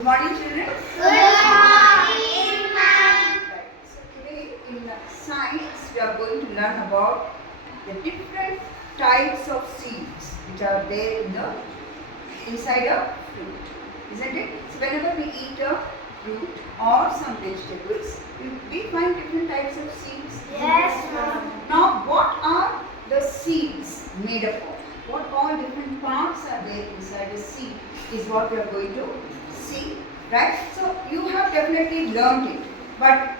Good morning, children. Good morning, ma'am. Right. So today in science we are going to learn about the different types of seeds which are there in the inside a fruit, isn't it? So whenever we eat a fruit or some vegetables, we find different types of seeds. Yes, ma'am. Now, what are the seeds made up of? What all different parts are there inside a seed is what we are going to see, right? So you have definitely learned it, but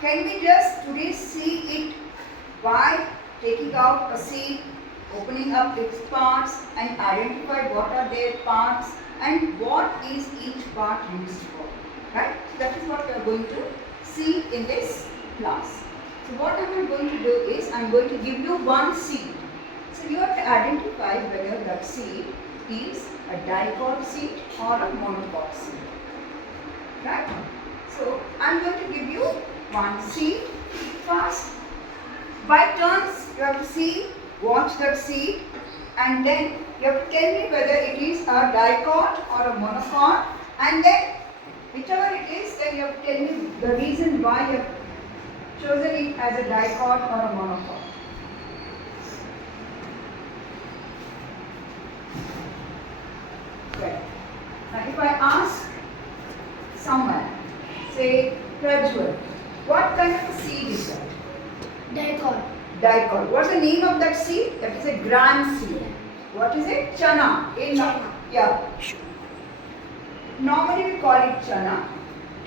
can we just today see it by taking out a seed, opening up its parts and identify what are their parts and what is each part used for, right? So that is what we are going to see in this class. So what I am going to do is I am going to give you one seed. So you have to identify whether that seed is a dicot seed or a monocot seed. Right? So I am going to give you one seed first. By turns you have to see, watch that seed and then you have to tell me whether it is a dicot or a monocot, and then whichever it is, then you have to tell me the reason why you have chosen it as a dicot or a monocot. Okay. Now if I ask someone, say Prajwal, what kind of a seed is that? Dicot. Dicot. What's the name of that seed? That is a gram seed. What is it? Chana. Chana. Yeah. Normally we call it chana,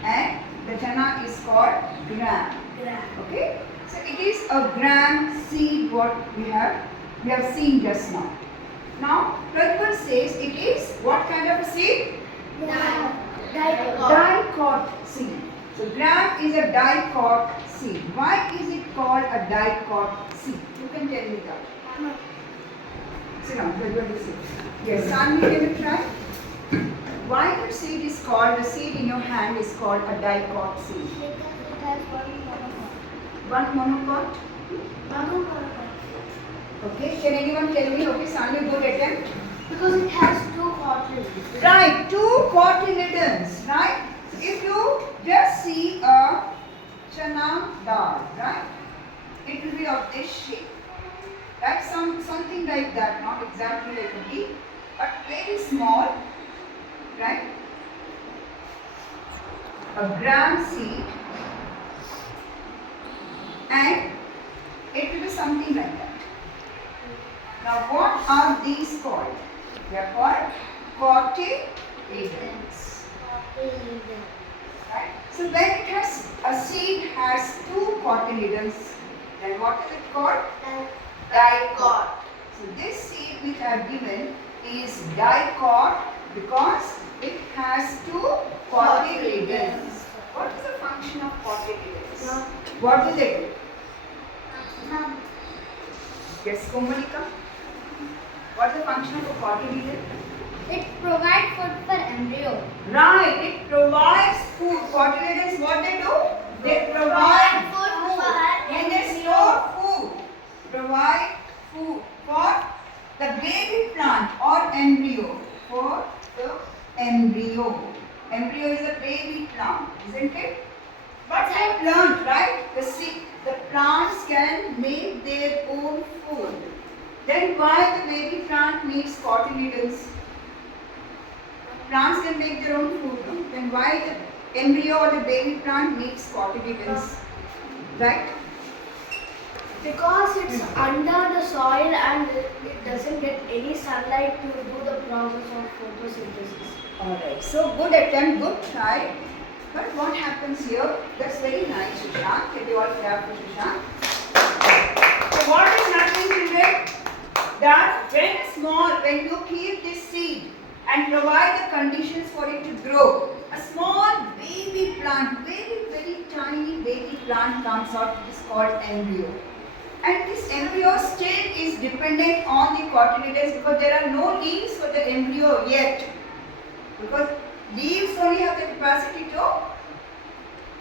and the chana is called gram. Okay. So it is a gram seed. What we have seen just now. Now Prajwal says it is what kind of a seed? Dicot. Dicot seed. So gram is a dicot seed. Why is it called a dicot seed? You can tell me that. Sit down. Prajwal will say. Yes, Sanvi, can you try? Why that seed is called, the seed in your hand is called a dicot seed? One monocot? Okay, can anyone tell me? Okay, Sanvi, good attempt. Because it has two cotyledons. Right, two cotyledons, right? So if you just see a chana dal, right? It will be of this shape. Right? Something like that, not exactly like a bee, but very small, right? A gram seed, and it will be something like that. Now what are these called? They are called cotyledons. Right? So when it has a seed has two cotyledons, then what is it called? Dicot. So this seed which I have given is dicot because it has two cotyledons. What is the function of cotyledons? What do they do? Yes, Komalika? What is the function of a cotyledon? It provides food for embryo. Right, it provides food. Cotyledons, what they do? They provide food. When they store food, provide food for the baby plant or embryo. For the embryo. Embryo is a baby plant, isn't it? But I have learned, right? The plants can make their own food. Then why the baby plant needs cotyledons? Plants can make their own food, no? Then why the embryo or the baby plant needs cotyledons? Right? Because it's under the soil and it doesn't get any sunlight to do the process of photosynthesis. Alright, so good attempt, good try. But what happens here? That's very nice, Shashank. Can you all clap for Shashank? So what is happening children? That when you keep this seed and provide the conditions for it to grow, a small baby plant, very, very tiny baby plant comes out. It is called embryo. And this embryo still is dependent on the cotyledons because there are no leaves for the embryo yet. Because leaves only have the capacity to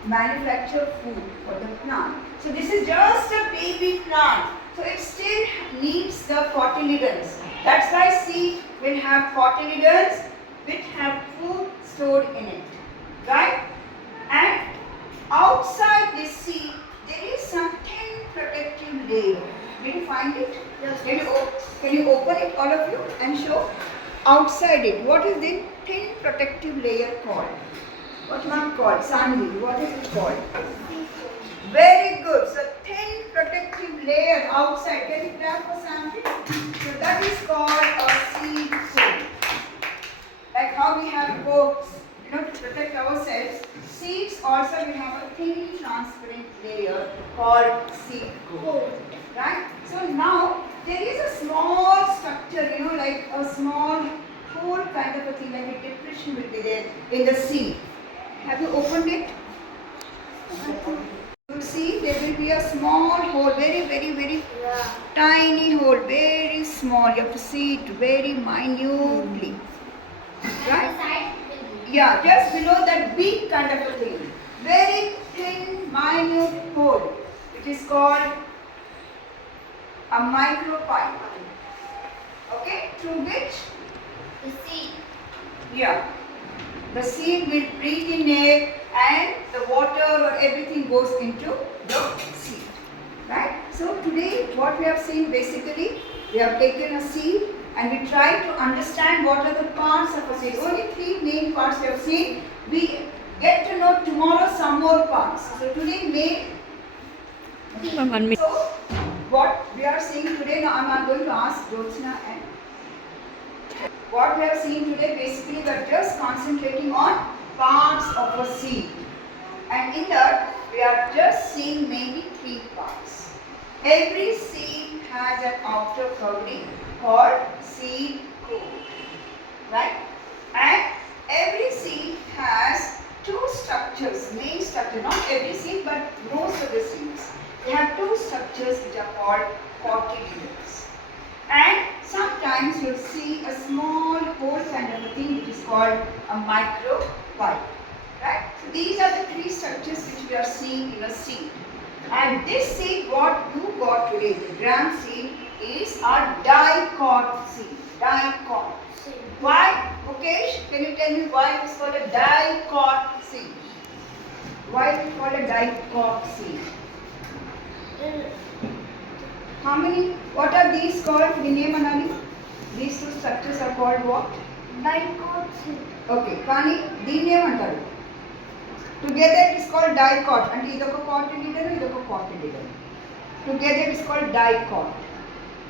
manufacture food for the plant. So this is just a baby plant. So it still needs the cotyledons. That's why seed will have cotyledons which have food stored in it. outside it, what is the thin protective layer called? What not called? Sandy, what is it called? Very good. So thin protective layer outside. Can you clap for Sandy? So that is called a seed coat. Like how we have coats, to protect ourselves. Seeds also will have a thin transparent layer called seed coat. Right? So now there is a small structure, like a small hole kind of a thing, like a depression will be there in the seed. Have you opened it? You see, there will be a small hole, very tiny hole, very small. You have to see it very minutely. Right? Yeah, just below that big kind of a thing. Very thin, minute hole, which is called a micropipe. Okay, through which? The seed. Yeah. The seed will breathe in air and the water or everything goes into the seed. Right? So today what we have seen basically, we have taken a seed and we try to understand what are the parts of a seed. Only 3 main parts we have seen. We get to know tomorrow some more parts. So today So what we are seeing today, now I am going to ask Jyotsna and what we have seen today, basically we are just concentrating on parts of a seed. And in that, we are just seeing maybe 3 parts. Every seed has an outer covering called seed coat. Right? And every seed has 2 structures, main structure, not every seed but most of the seeds. They have 2 structures which are called cotyledons. And sometimes you'll see a small hole kind of a thing which is called a micropipe. Right? So these are the 3 structures which we are seeing in a seed. And this seed what you got today, the gram seed, is a dicot seed. Dicot. Why? Mukesh, can you tell me why it is called a dicot seed? Why is it called a dicot seed? How many? What are these called? Vinay Manali? These 2 structures are called what? Dicot seed. Okay. Kani, దీన్ని ఏమంటారు? Together it is called dicot. అంటే ఇదొక cotyledon, ఇదొక cotyledon. Together it is called dicot.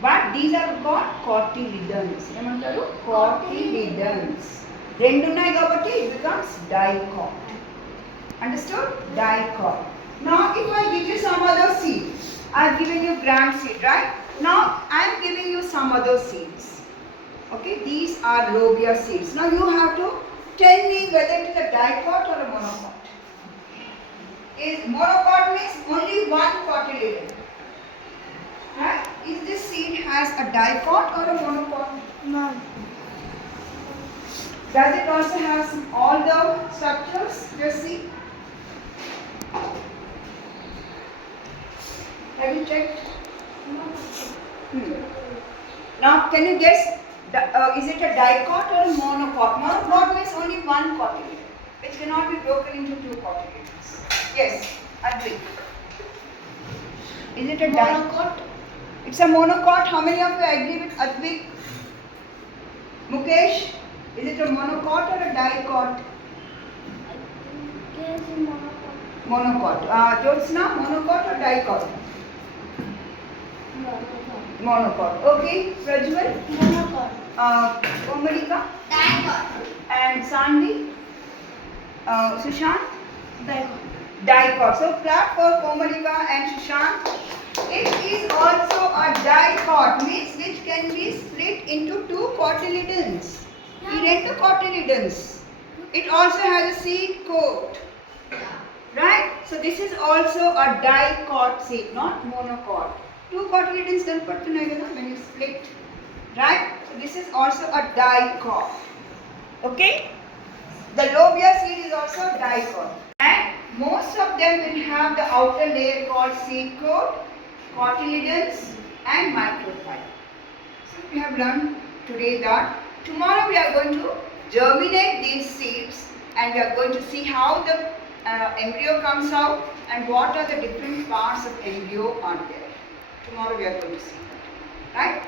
But these are called cotyledons. ఏమంటారు? Cotyledons. రెండు ఉన్నాయి కాబట్టి it becomes dicot. Understood? Dicot. Now if I give you some other seed, I have given you gram seed, right? Now I am giving you some other seeds. Okay, these are lobia seeds. Now you have to tell me whether it is a dicot or a monocot. Is monocot means only one cotyledon. Right? Is this seed has a dicot or a monocot? No. Does it also have all the structures? Just see. Have you checked? Now, can you guess? Is it a dicot or a monocot? Monocot means only one cotyledon, which cannot be broken into 2 cotyledons. Yes, agree. Is it a Monocot? It's a monocot. How many of you agree with Advik? Mukesh, is it a monocot or a dicot? Yes, monocot. Monocot. Jyotsna, monocot or dicot? Monocot. Okay, Prajwal? Monocot. Komalika? Dicot. And Sandy? Sushant? Dicot. Dicot. So clap for Komalika and Sushant. It is also a dicot, means which can be split into 2 cotyledons. Two cotyledons. It also has a seed coat. Right? So this is also a dicot seed, not monocot. 2 cotyledons కనపడుతున్నాయి కదా when you split. Right? So this is also a dicot. Okay? The lobia seed is also a dicot. And most of them will have the outer layer called seed coat, cotyledons and micropipe. So we have learned today that tomorrow we are going to germinate these seeds and we are going to see how the embryo comes out and what are the different parts of embryo are there. Tomorrow we are going to see that. Right?